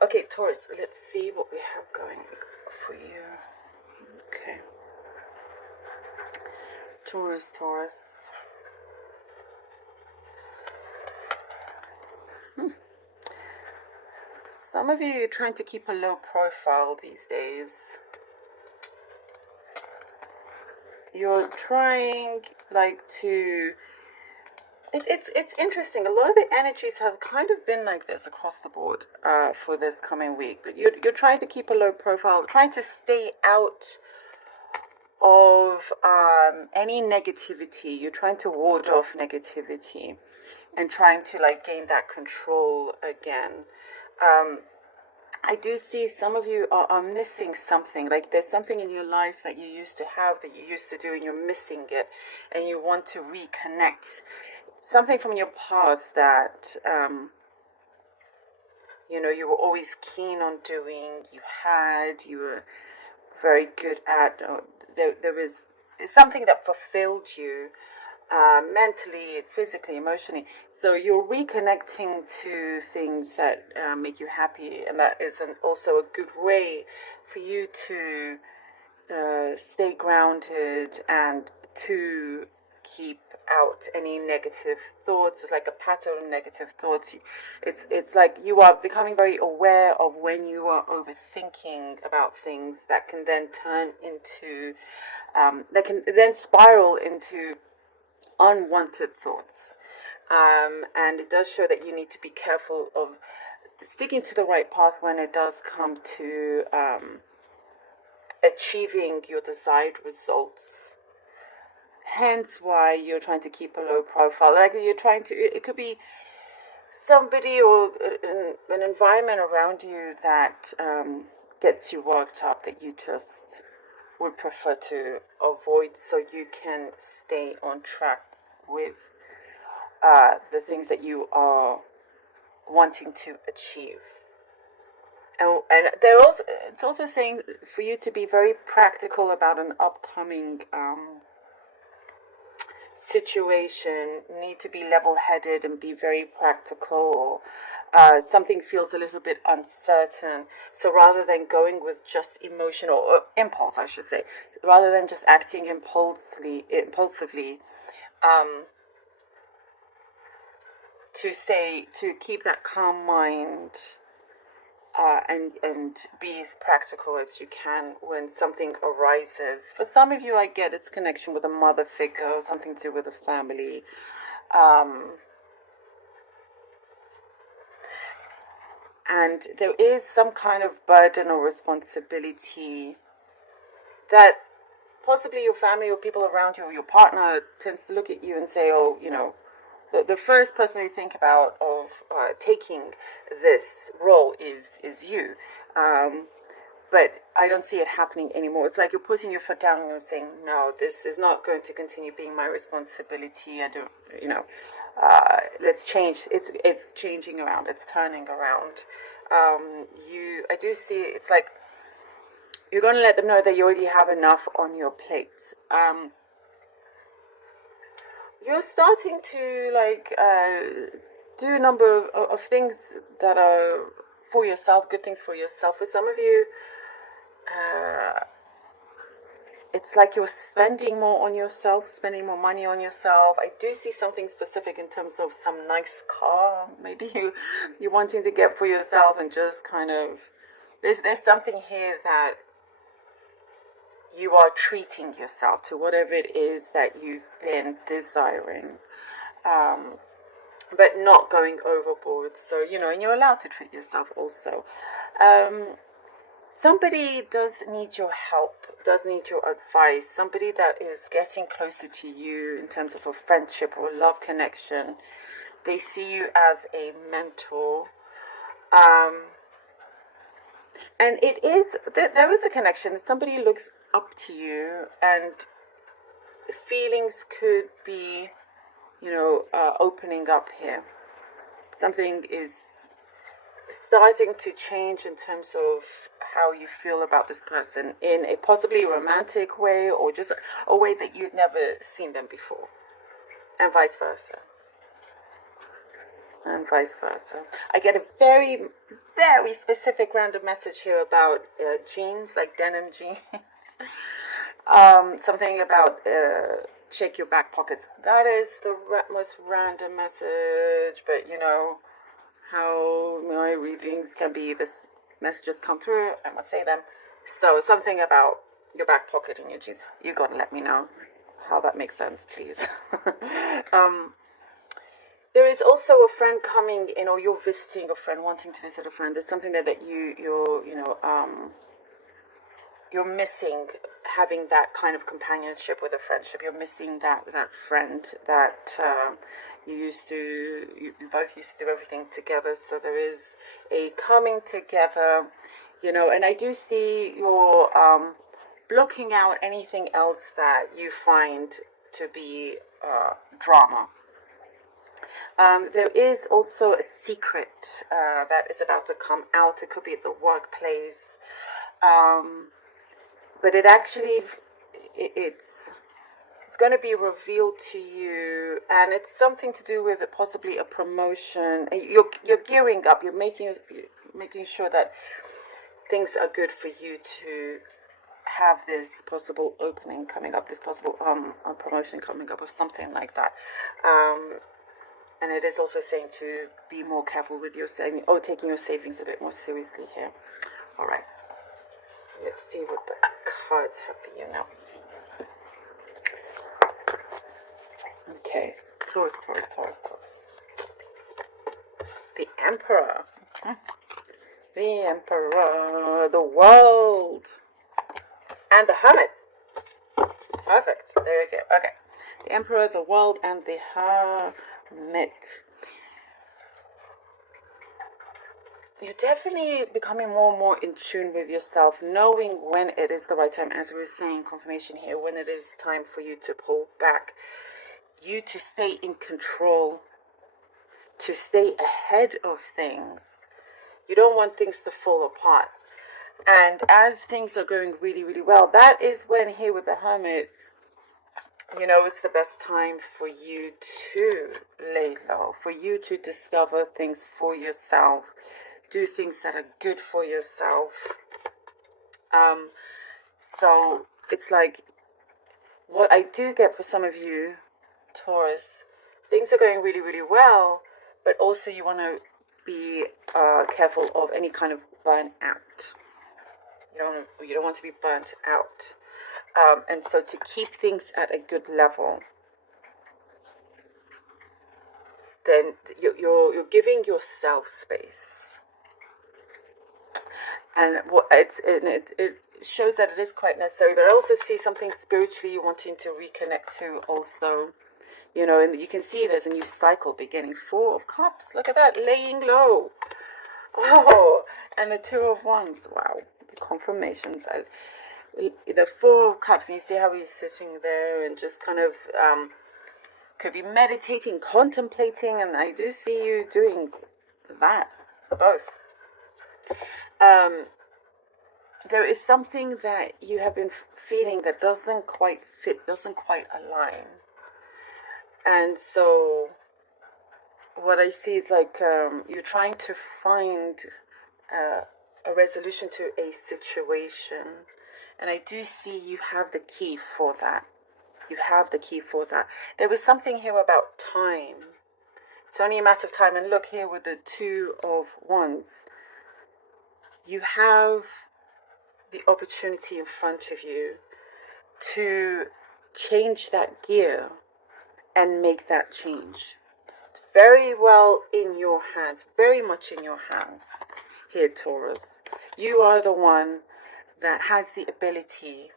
Okay, Taurus, let's see what we have going for you. Okay. Taurus. Some of you are trying to keep a low profile these days. You're trying to. It's interesting. A lot of the energies have kind of been like this across the board for this coming week. But you're trying to keep a low profile, trying to stay out of any negativity. You're trying to ward off negativity and trying to gain that control again. I do see some of you are missing something. Like there's something in your lives that you used to have, that you used to do, and you're missing it, and you want to reconnect. Something from your past that you were always keen on doing. You were very good at. There was something that fulfilled you mentally, physically, emotionally. So you're reconnecting to things that make you happy, and that is also a good way for you to stay grounded and to keep out any negative thoughts. It's like a pattern of negative thoughts. It's like you are becoming very aware of when you are overthinking about things that can then turn into, that can then spiral into unwanted thoughts. And it does show that you need to be careful of sticking to the right path when it does come to achieving your desired results. Hence why you're trying to keep a low profile. Like you're trying to, it could be somebody or an environment around you that gets you worked up, that you just would prefer to avoid, so you can stay on track with the things that you are wanting to achieve. And it's also saying for you to be very practical about an upcoming situation. Need to be level-headed and be very practical. Something feels a little bit uncertain, so rather than going with just emotion or impulse, I should say, rather than just acting impulsively, to keep that calm mind and be as practical as you can when something arises. For some of you, I get it's connection with a mother figure, something to do with a family. And there is some kind of burden or responsibility that possibly your family or people around you or your partner tends to look at you and say, oh, the first person they think about of taking this role is you. But I don't see it happening anymore. It's like you're putting your foot down and you're saying, no, this is not going to continue being my responsibility. I don't, let's change. It's changing around. It's turning around. I do see it's like you're going to let them know that you already have enough on your plate. You're starting to do a number of things that are for yourself, good things for yourself. For some of you, it's like you're spending more on yourself, spending more money on yourself. I do see something specific in terms of some nice car, maybe you're wanting to get for yourself, and just kind of, there's something here that you are treating yourself to, whatever it is that you've been desiring, but not going overboard. So, and you're allowed to treat yourself also. Somebody does need your help, does need your advice. Somebody that is getting closer to you in terms of a friendship or a love connection. They see you as a mentor. And there is a connection. Somebody looks up to you, and feelings could be, opening up here. Something is starting to change in terms of how you feel about this person in a possibly romantic way, or just a way that you've never seen them before, and vice versa. and vice versa. I get a very, very specific random message here about jeans, like denim jeans. Something about check your back pockets. That is the most random message, but you know how my readings can be. This messages come through, I must say them. So something about your back pocket and your jeans. You gotta let me know how that makes sense, please. There is also a friend coming in, or you're visiting a friend, wanting to visit a friend. There's something that you're missing, having that kind of companionship with a friendship. You're missing that friend that you both used to do everything together. So there is a coming together, and I do see you're blocking out anything else that you find to be drama. There is also a secret that is about to come out. It could be at the workplace. But it actually, it's going to be revealed to you, and it's something to do with possibly a promotion. You're gearing up. You're making sure that things are good for you to have this possible opening coming up, this possible promotion coming up, or something like that. And it is also saying to be more careful with your saving, taking your savings a bit more seriously here. All right. Let's see what the cards have for you now. Okay, Taurus. The Emperor. The Emperor, the World, and the Hermit. Perfect. There you go. Okay. The Emperor, the World, and the Hermit. You're definitely becoming more and more in tune with yourself, knowing when it is the right time, as we were saying, confirmation here, when it is time for you to pull back, you to stay in control, to stay ahead of things. You don't want things to fall apart. And as things are going really, really well, that is when here with the Hermit, it's the best time for you to lay low, for you to discover things for yourself, do things that are good for yourself. So it's like, what I do get for some of you, Taurus, things are going really, really well, but also you want to be careful of any kind of burnout. You don't want to be burnt out. And so to keep things at a good level, then you're giving yourself space. And it shows that it is quite necessary. But I also see something spiritually you wanting to reconnect to also. And you can see there's a new cycle beginning. 4 of Cups, look at that, laying low. Oh, and the 2 of Wands, wow, the confirmations. The 4 of Cups, and you see how he's sitting there and just kind of could be meditating, contemplating, and I do see you doing that, both. There is something that you have been feeling that doesn't quite fit, doesn't quite align. And so what I see is like you're trying to find a resolution to a situation. And I do see you have the key for that. You have the key for that. There was something here about time. It's only a matter of time. And look here with the 2 of Wands. You have the opportunity in front of you to change that gear and make that change. It's very well in your hands, very much in your hands here, Taurus. You are the one that has the ability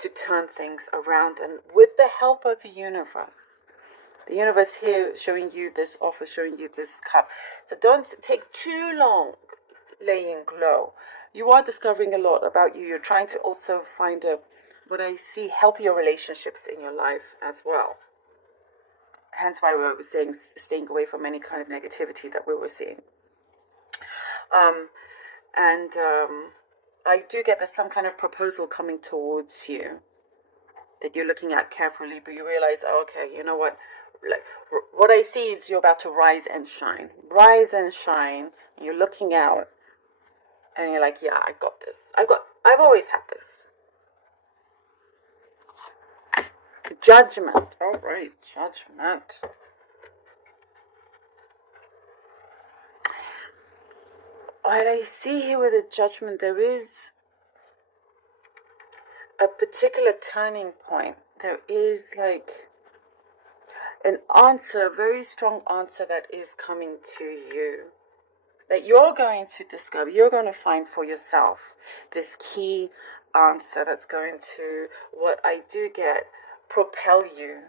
to turn things around, and with the help of the universe here showing you this offer, showing you this cup. So don't take too long laying low. You are discovering a lot about you. You're trying to also find what I see, healthier relationships in your life as well. Hence why we were saying staying away from any kind of negativity that we were seeing. I do get there's some kind of proposal coming towards you that you're looking at carefully, but you realize, okay, you know what? like what I see is you're about to rise and shine. Rise and shine. You're looking out and you're like, yeah, I got this. I've always had this. Judgment. All right, judgment. What I see here with the judgment, there is a particular turning point. There is like an answer, a very strong answer that is coming to you, that you're going to discover, you're going to find for yourself this key answer that's going to, what I do get, propel you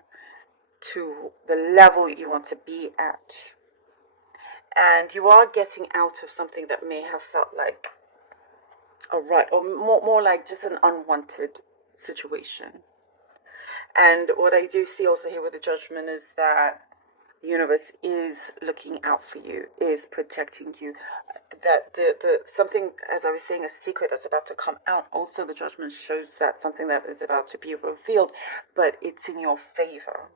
to the level you want to be at. And you are getting out of something that may have felt like a rut, or more like just an unwanted situation. And what I do see also here with the judgment is that the universe is looking out for you, is protecting you. That the something, as I was saying, a secret that's about to come out. Also, the judgment shows that something that is about to be revealed, but it's in your favor.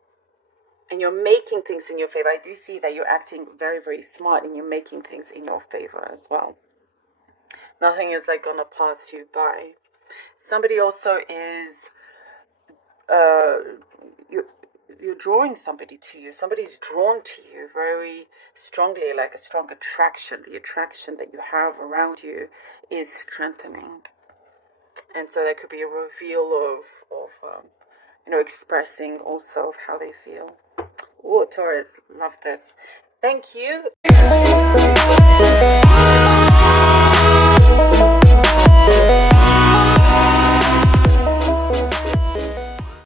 And you're making things in your favor. I do see that you're acting very, very smart, and you're making things in your favor as well. Nothing is like gonna pass you by. Somebody also is you're drawing somebody to you. Somebody's drawn to you very strongly, like a strong attraction. The attraction that you have around you is strengthening. And so there could be a reveal of expressing also of how they feel. Oh, Taurus, love this. Thank you.